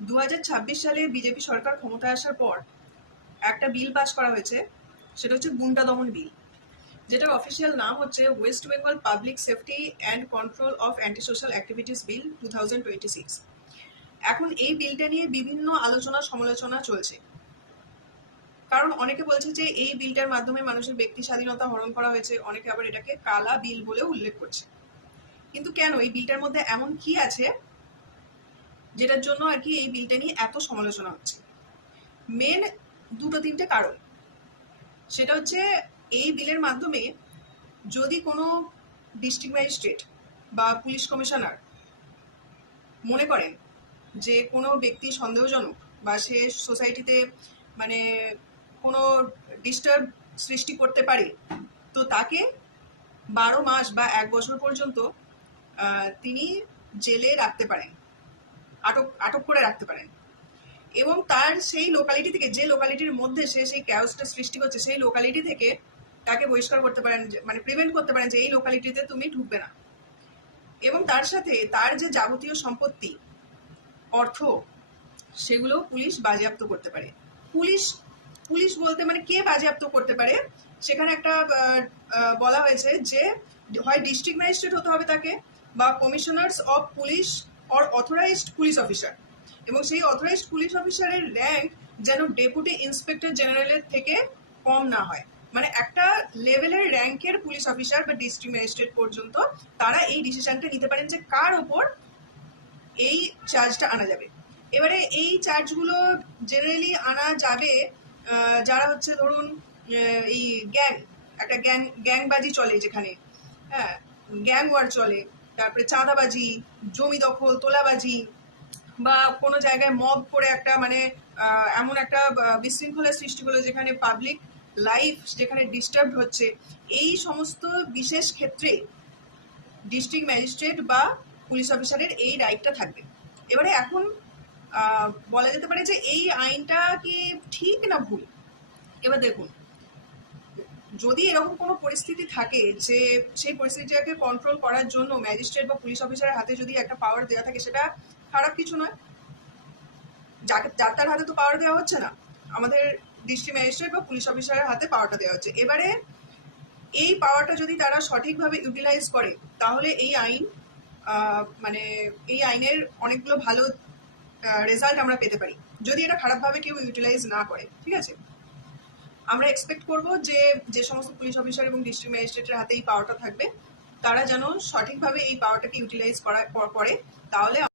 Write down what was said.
2026 সালে বিজেপি সরকার ক্ষমতায় আসার পর একটা বিল পাস করা হয়েছে, সেটা হচ্ছে গুন্ডা দমন বিল, যেটার অফিসিয়াল নাম হচ্ছে West Bengal public safety and control of anti social activities bill 2026। এখন এই বিলটা নিয়ে বিভিন্ন আলোচনা সমালোচনা চলছে, কারণ অনেকে বলছে যে এই বিলটার মাধ্যমে মানুষের ব্যক্তি স্বাধীনতা হরণ করা হয়েছে, অনেকে আবার এটাকে কালা বিল বলে উল্লেখ করছে। কিন্তু কেন এই বিলটার মধ্যে এমন কি আছে যেটার জন্য আর কি এই বিলটা নিয়ে এত সমালোচনা হচ্ছে? মেন দুটো তিনটে কারণ। সেটা হচ্ছে, এই বিলের মাধ্যমে যদি কোনো ডিস্ট্রিক্ট ম্যাজিস্ট্রেট বা পুলিশ কমিশনার মনে করেন যে কোনো ব্যক্তি সন্দেহজনক বা সে সোসাইটিতে মানে কোনো ডিস্টার্ব সৃষ্টি করতে পারে, তো তাকে 12 মাস বা 1 বছর পর্যন্ত তিনি জেলে রাখতে পারেন, আটক করে রাখতে পারেন। এবং তার সেই লোকালিটি থেকে, যে লোকালিটির মধ্যে সে সেই ক্যাওসটা সৃষ্টি করছে, সেই লোকালিটি থেকে তাকে বহিষ্কার করতে পারেন, মানে প্রিভেন্ট করতে পারেন যে এই লোকালিটিতে তুমি ঢুকবে না। এবং তার সাথে তার যে যাবতীয় সম্পত্তি, অর্থ, সেগুলো পুলিশ বাজেয়াপ্ত করতে পারে। পুলিশ বলতে মানে কে বাজেয়াপ্ত করতে পারে, সেখানে একটা বলা হয়েছে যে হয় ডিস্ট্রিক্ট ম্যাজিস্ট্রেট হতে হবে তাকে, বা commissioners of police or authorised police officer. এবং সেই অথরাইজড পুলিশ অফিসারের র্যাঙ্ক যেন ডেপুটি ইন্সপেক্টর জেনারেলের থেকে কম না হয়। মানে একটা লেভেলের র্যাঙ্কের পুলিশ অফিসার বা ডিস্ট্রিক্ট ম্যাজিস্ট্রেট পর্যন্ত তারা এই ডিসিশনটা নিতে পারেন যে কার ওপর এই চার্জটা আনা যাবে। এবারে এই চার্জগুলো জেনারেলি আনা যাবে যারা হচ্ছে ধরুন এই একটা গ্যাংবাজি চলে, যেখানে হ্যাঁ গ্যাং ওয়ার চলে, তারপরে চাঁদাবাজি, জমি দখল, তোলাবাজি, বা কোনো জায়গায় মব করে একটা মানে এমন একটা বিশৃঙ্খলা সৃষ্টি হলো যেখানে পাবলিক লাইফ যেখানে ডিস্টার্ব হচ্ছে, এই সমস্ত বিশেষ ক্ষেত্রে ডিস্ট্রিক্ট ম্যাজিস্ট্রেট বা পুলিশ অফিসারের এই রাইটটা থাকবে। এবারে এখন বলা যেতে পারে যে এই আইনটা কি ঠিক না ভুল। এবার দেখুন, যদি এরকম কোনো পরিস্থিতি থাকে যে সেই পরিস্থিতিটাকে কন্ট্রোল করার জন্য ম্যাজিস্ট্রেট বা পুলিশ অফিসারের হাতে যদি একটা পাওয়ার দেওয়া থাকে, সেটা খারাপ কিছু নয়। যার তার হাতে তো পাওয়ার দেওয়া হচ্ছে না, আমাদের ডিস্ট্রিক্ট ম্যাজিস্ট্রেট বা পুলিশ অফিসারের হাতে পাওয়ারটা দেওয়া হচ্ছে। এবারে এই পাওয়ারটা যদি তারা সঠিকভাবে ইউটিলাইজ করে, তাহলে এই আইন মানে এই আইনের অনেকগুলো ভালো রেজাল্ট আমরা পেতে পারি, যদি এটা খারাপভাবে কেউ ইউটিলাইজ না করে। ঠিক আছে, আমরা এক্সপেক্ট করব যে যে সমস্ত পুলিশ অফিসার এবং ডিস্ট্রিক্ট ম্যাজিস্ট্রেটের হাতে এই পাওয়ারটা থাকবে, তারা যেন সঠিকভাবে এই পাওয়ারটাকে ইউটিলাইজ করে, তাহলে